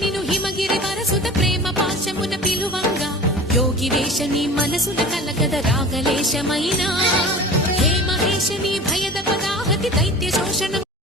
నిను హిమగిరి వరసుత ప్రేమ పాశమున పిలువంగా యోగి వేషని మనసుల కలగద రాగలేశమైనా హే మహేశని భయద పదాహతి దైత్య శోషణ